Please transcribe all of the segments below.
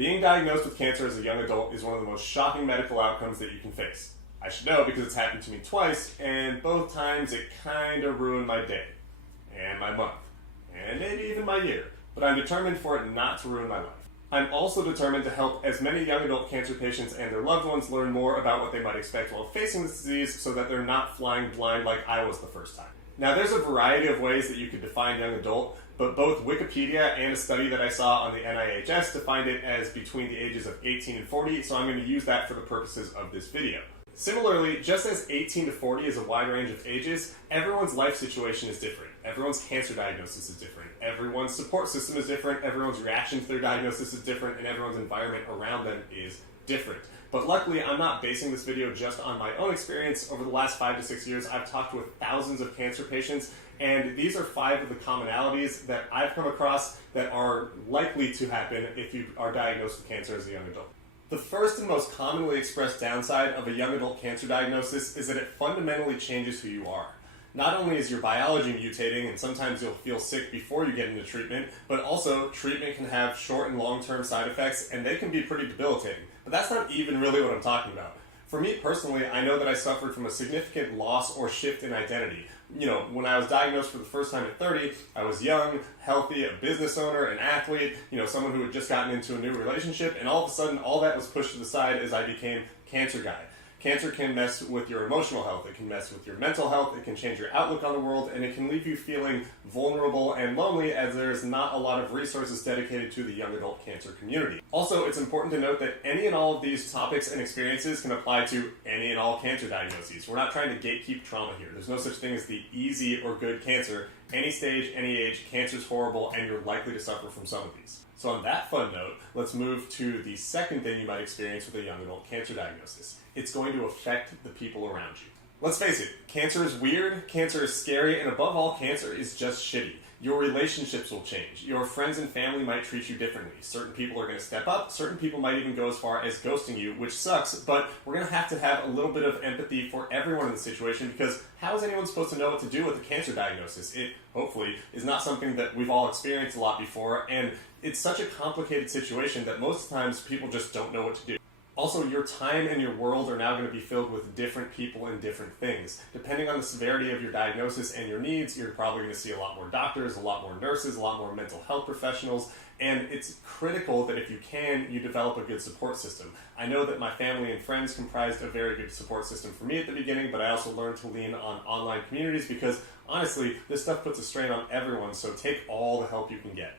Being diagnosed with cancer as a young adult is one of the most shocking medical outcomes that you can face. I should know because it's happened to me twice, and both times it kinda ruined my day, and my month, and maybe even my year, but I'm determined for it not to ruin my life. I'm also determined to help as many young adult cancer patients and their loved ones learn more about what they might expect while facing this disease so that they're not flying blind like I was the first time. Now, there's a variety of ways that you could define young adult, but both Wikipedia and a study that I saw on the NIHS defined it as between the ages of 18 and 40, so I'm going to use that for the purposes of this video. Similarly, just as 18 to 40 is a wide range of ages, everyone's life situation is different. Everyone's cancer diagnosis is different. Everyone's support system is different. Everyone's reaction to their diagnosis is different, and everyone's environment around them is different. But luckily, I'm not basing this video just on my own experience. Over the last 5 to 6 years, I've talked with thousands of cancer patients, and these are 5 of the commonalities that I've come across that are likely to happen if you are diagnosed with cancer as a young adult. The first and most commonly expressed downside of a young adult cancer diagnosis is that it fundamentally changes who you are. Not only is your biology mutating, and sometimes you'll feel sick before you get into treatment, but also treatment can have short and long-term side effects, and they can be pretty debilitating. But that's not even really what I'm talking about. For me personally, I know that I suffered from a significant loss or shift in identity. When I was diagnosed for the first time at 30, I was young, healthy, a business owner, an athlete, someone who had just gotten into a new relationship, and all of a sudden, all that was pushed to the side as I became cancer guy. Cancer can mess with your emotional health, it can mess with your mental health, it can change your outlook on the world, and it can leave you feeling vulnerable and lonely as there's not a lot of resources dedicated to the young adult cancer community. Also, it's important to note that any and all of these topics and experiences can apply to any and all cancer diagnoses. We're not trying to gatekeep trauma here. There's no such thing as the easy or good cancer. Any stage, any age, cancer's horrible, and you're likely to suffer from some of these. So on that fun note, let's move to the second thing you might experience with a young adult cancer diagnosis. It's going to affect the people around you. Let's face it, cancer is weird, cancer is scary, and above all, cancer is just shitty. Your relationships will change. Your friends and family might treat you differently. Certain people are going to step up, certain people might even go as far as ghosting you, which sucks, but we're going to have a little bit of empathy for everyone in the situation, because how is anyone supposed to know what to do with a cancer diagnosis? It, hopefully, is not something that we've all experienced a lot before, and it's such a complicated situation that most times people just don't know what to do. Also, your time and your world are now going to be filled with different people and different things. Depending on the severity of your diagnosis and your needs, you're probably going to see a lot more doctors, a lot more nurses, a lot more mental health professionals, and it's critical that if you can, you develop a good support system. I know that my family and friends comprised a very good support system for me at the beginning, but I also learned to lean on online communities because, honestly, this stuff puts a strain on everyone, so take all the help you can get.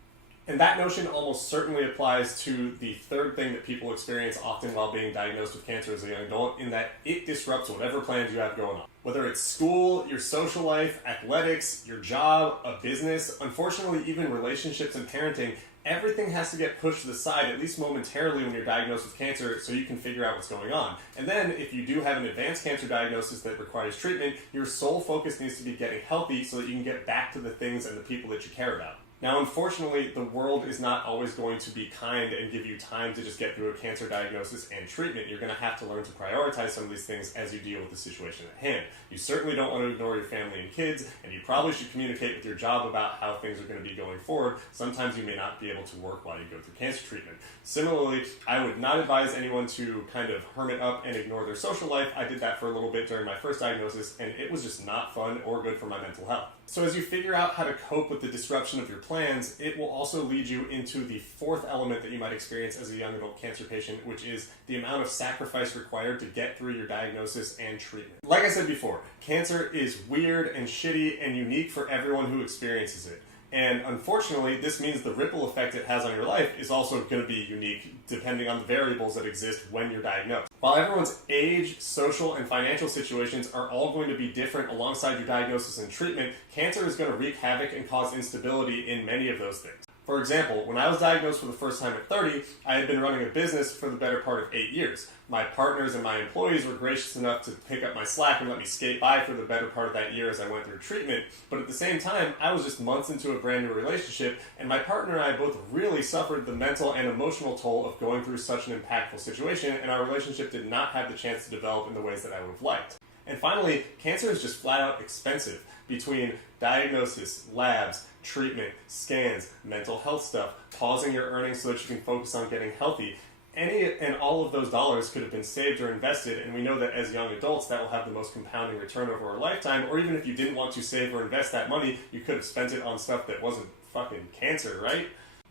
And that notion almost certainly applies to the third thing that people experience often while being diagnosed with cancer as a young adult, in that it disrupts whatever plans you have going on. Whether it's school, your social life, athletics, your job, a business, unfortunately even relationships and parenting, everything has to get pushed to the side, at least momentarily when you're diagnosed with cancer, so you can figure out what's going on. And then, if you do have an advanced cancer diagnosis that requires treatment, your sole focus needs to be getting healthy so that you can get back to the things and the people that you care about. Now, unfortunately, the world is not always going to be kind and give you time to just get through a cancer diagnosis and treatment. You're going to have to learn to prioritize some of these things as you deal with the situation at hand. You certainly don't want to ignore your family and kids, and you probably should communicate with your job about how things are going to be going forward. Sometimes you may not be able to work while you go through cancer treatment. Similarly, I would not advise anyone to kind of hermit up and ignore their social life. I did that for a little bit during my first diagnosis, and it was just not fun or good for my mental health. So as you figure out how to cope with the disruption of your plans, it will also lead you into the fourth element that you might experience as a young adult cancer patient, which is the amount of sacrifice required to get through your diagnosis and treatment. Like I said before, cancer is weird and shitty and unique for everyone who experiences it. And unfortunately, this means the ripple effect it has on your life is also going to be unique depending on the variables that exist when you're diagnosed. While everyone's age, social, and financial situations are all going to be different alongside your diagnosis and treatment, cancer is going to wreak havoc and cause instability in many of those things. For example, when I was diagnosed for the first time at 30, I had been running a business for the better part of 8 years. My partners and my employees were gracious enough to pick up my slack and let me skate by for the better part of that year as I went through treatment. But at the same time, I was just months into a brand new relationship, and my partner and I both really suffered the mental and emotional toll of going through such an impactful situation, and our relationship did not have the chance to develop in the ways that I would have liked. And finally, cancer is just flat out expensive. Between diagnosis, labs, treatment, scans, mental health stuff, pausing your earnings so that you can focus on getting healthy. Any and all of those dollars could have been saved or invested, and we know that as young adults that will have the most compounding return over our lifetime. Or even if you didn't want to save or invest that money, you could have spent it on stuff that wasn't fucking cancer, right?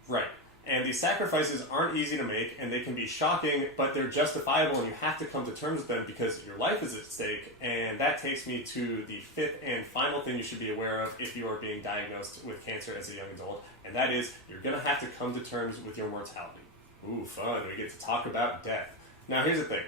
Right. And these sacrifices aren't easy to make, and they can be shocking, but they're justifiable, and you have to come to terms with them because your life is at stake. And that takes me to the fifth and final thing you should be aware of if you are being diagnosed with cancer as a young adult, and that is you're going to have to come to terms with your mortality. Ooh, fun. We get to talk about death. Now, here's the thing.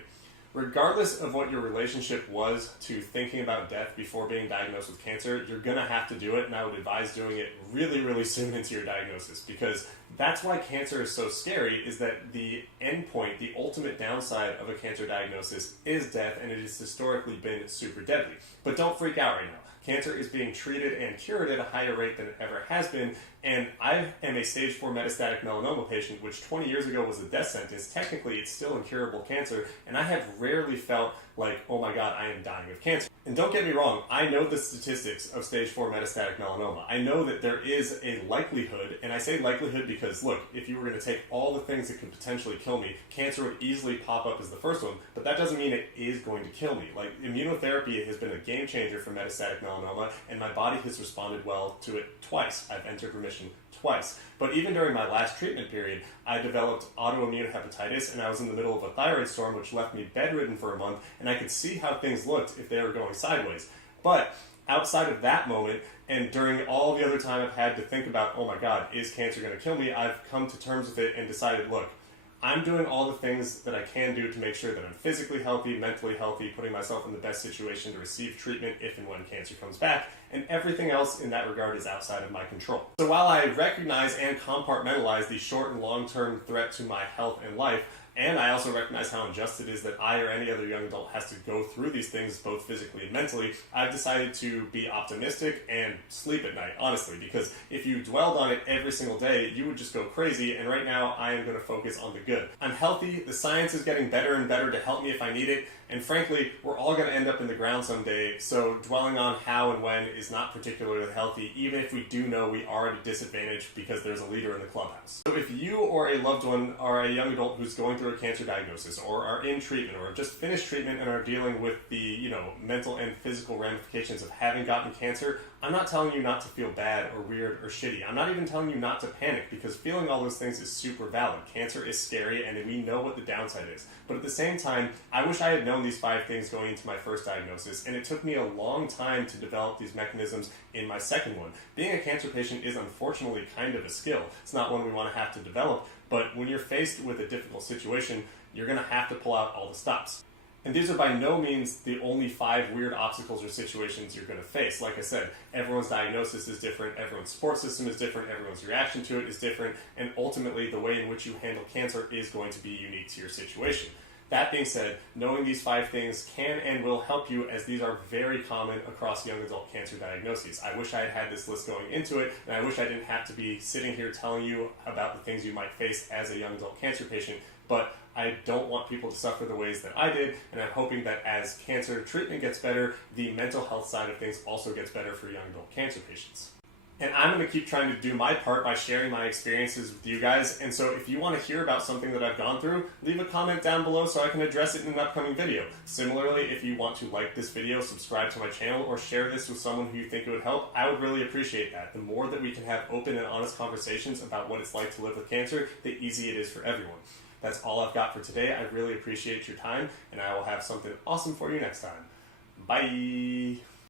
Regardless of what your relationship was to thinking about death before being diagnosed with cancer, you're going to have to do it, and I would advise doing it really, really soon into your diagnosis, because that's why cancer is so scary, is that the endpoint, the ultimate downside of a cancer diagnosis is death, and it has historically been super deadly. But don't freak out right now. Cancer is being treated and cured at a higher rate than it ever has been, and I am a stage 4 metastatic melanoma patient, which 20 years ago was a death sentence. Technically, it's still incurable cancer, and I have rarely felt like, oh my god, I am dying of cancer. And don't get me wrong, I know the statistics of stage 4 metastatic melanoma. I know that there is a likelihood, and I say likelihood because, look, if you were going to take all the things that could potentially kill me, cancer would easily pop up as the first one, but that doesn't mean it is going to kill me. Like, immunotherapy has been a game changer for metastatic melanoma, and my body has responded well to it twice. I've entered remission twice. But even during my last treatment period, I developed autoimmune hepatitis, and I was in the middle of a thyroid storm, which left me bedridden for a month, and I could see how things looked if they were going sideways. But outside of that moment, and during all the other time I've had to think about, oh my god, is cancer going to kill me, I've come to terms with it and decided, look, I'm doing all the things that I can do to make sure that I'm physically healthy, mentally healthy, putting myself in the best situation to receive treatment if and when cancer comes back, and everything else in that regard is outside of my control. So while I recognize and compartmentalize the short and long-term threat to my health and life, and I also recognize how unjust it is that I or any other young adult has to go through these things both physically and mentally, I've decided to be optimistic and sleep at night, honestly, because if you dwelled on it every single day, you would just go crazy, and right now I am going to focus on the good. I'm healthy, the science is getting better and better to help me if I need it, and frankly, we're all going to end up in the ground someday, so dwelling on how and when is not particularly healthy, even if we do know we are at a disadvantage because there's a leader in the clubhouse. So if you or a loved one are a young adult who's going through a cancer diagnosis, or are in treatment, or just finished treatment and are dealing with the, mental and physical ramifications of having gotten cancer, I'm not telling you not to feel bad or weird or shitty. I'm not even telling you not to panic, because feeling all those things is super valid. Cancer is scary, and we know what the downside is. But at the same time, I wish I had known these 5 things going into my first diagnosis, and it took me a long time to develop these mechanisms in my second one. Being a cancer patient is unfortunately kind of a skill. It's not one we want to have to develop, but when you're faced with a difficult situation, you're going to have to pull out all the stops. And these are by no means the only 5 weird obstacles or situations you're going to face. Like I said, everyone's diagnosis is different, everyone's support system is different, everyone's reaction to it is different, and ultimately the way in which you handle cancer is going to be unique to your situation. That being said, knowing these 5 things can and will help you, as these are very common across young adult cancer diagnoses. I wish I had had this list going into it, and I wish I didn't have to be sitting here telling you about the things you might face as a young adult cancer patient, but I don't want people to suffer the ways that I did, and I'm hoping that as cancer treatment gets better, the mental health side of things also gets better for young adult cancer patients. And I'm going to keep trying to do my part by sharing my experiences with you guys, and so if you want to hear about something that I've gone through, leave a comment down below so I can address it in an upcoming video. Similarly, if you want to like this video, subscribe to my channel, or share this with someone who you think it would help, I would really appreciate that. The more that we can have open and honest conversations about what it's like to live with cancer, the easier it is for everyone. That's all I've got for today. I really appreciate your time, and I will have something awesome for you next time. Bye!